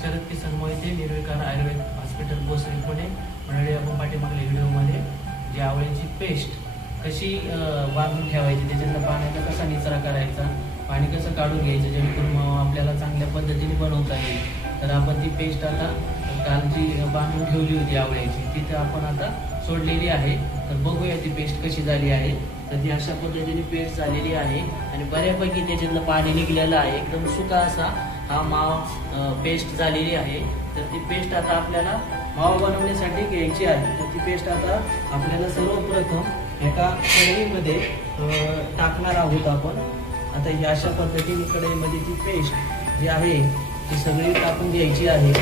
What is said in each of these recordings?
शरद किसन मोहिते, निर्विकार आयुर्वेद हॉस्पिटल भोसरी पुणे. मंडळी, आपण पाठीमागल्या व्हिडिओमध्ये जी आवळ्याची पेस्ट कशी बांधून ठेवायची, त्याच्यातलं पाण्याचा कसा निचरा करायचा, पाणी कसं काढून घ्यायचं जेणेकरून आपल्याला चांगल्या पद्धतीने बनवता येईल. तर आपण ती पेस्ट आता काल जी बांधून ठेवली होती आवळ्याची, तिथं आपण आता सोडलेली आहे. तर बघूया ती पेस्ट कशी झाली आहे. तर ती अशा पद्धतीने पेस्ट झालेली आहे आणि बऱ्यापैकी त्याच्यातलं पाणी निघलेलं आहे. एकदम सुका असा हा माव पेस्ट झालेली आहे. तर ती पेस्ट आता आपल्याला माव बनवण्यासाठी घ्यायची आहे. तर ती पेस्ट आता आपल्याला सर्वप्रथम एका कढईमध्ये टाकणार आहोत आपण. आता ही अशा पद्धतीने कढईमध्ये ती पेस्ट जी आहे ती सगळी टाकून घ्यायची आहे.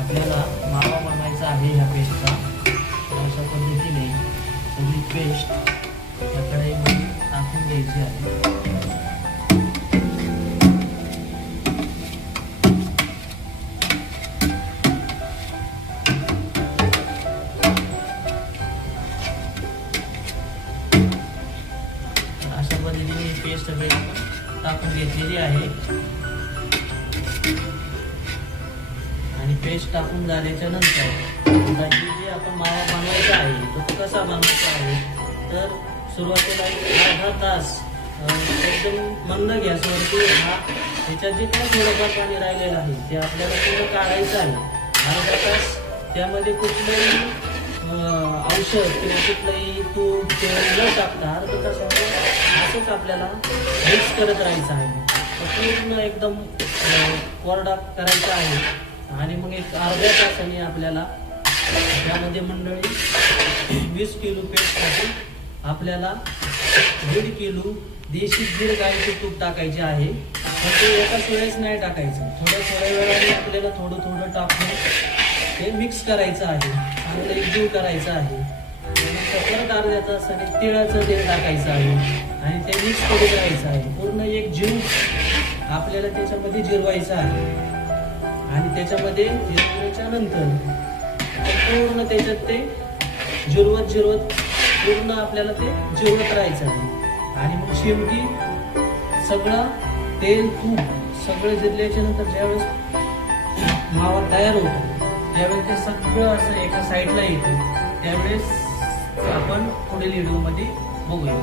आपल्याला मावा बनवायचा आहे ह्या पेस्टचा. अशा पद्धतीने सगळी पेस्ट या कढईमध्ये टाकून घ्यायची आहे. अशा पद्धतीने पेस्ट सगळी आपण टाकून घेतलेली आहे आणि पेस्ट टाकून झाल्याच्या नंतर जी आपण मावा बनवायचा आहे तो कसा बनवायचा आहे. तर सुरुवातीला अर्धा तास एकदम मंद गॅसवरती त्याच्यात जे काय थोडंफार पाणी राहिलेलं आहे ते आपल्याला पूर्ण काढायचं आहे. अर्धा तास त्यामध्ये कुठलंही औषध किंवा कुठलंही तूप तेल न टाकता अर्धा तासामध्ये असंच आपल्याला मिक्स करत राहायचं आहे. पूर्ण एकदम कोरडा करायचा आहे आणि मग एक अर्ध्या तासाने आपल्याला त्यामध्ये मंडळी 20 किलो पेस्टसाठी आपल्याला 1.5 किलो देशी गीर गाईचे तूप टाकायचे आहे. पण ते एकाच वेळेस नाही टाकायचं, थोड्या वेळाने आपल्याला थोडं थोडं टाकून ते मिक्स करायचं आहे, चांगलं एकजीव करायचं आहे. परत अर्ध्या तासाने तिळाचं तेल टाकायचं आहे आणि ते मिक्स करत राहायचं आहे. पूर्ण एक जीव आपल्याला त्याच्यामध्ये जिरवायचा आहे आणि त्याच्यामध्ये जिरवण्याच्या नंतर पूर्ण त्याच्यात ते जिरवत पूर्ण आपल्याला ते जिरवत राहायचं आहे. आणि मग शेवटी सगळं तेल तूप सगळं जिरल्याच्या नंतर ज्यावेळेस मावा तयार होतो त्यावेळेस ते सगळं असं एका साईडला येतं. त्यावेळेस आपण पुढील व्हिडिओमध्ये बघूया.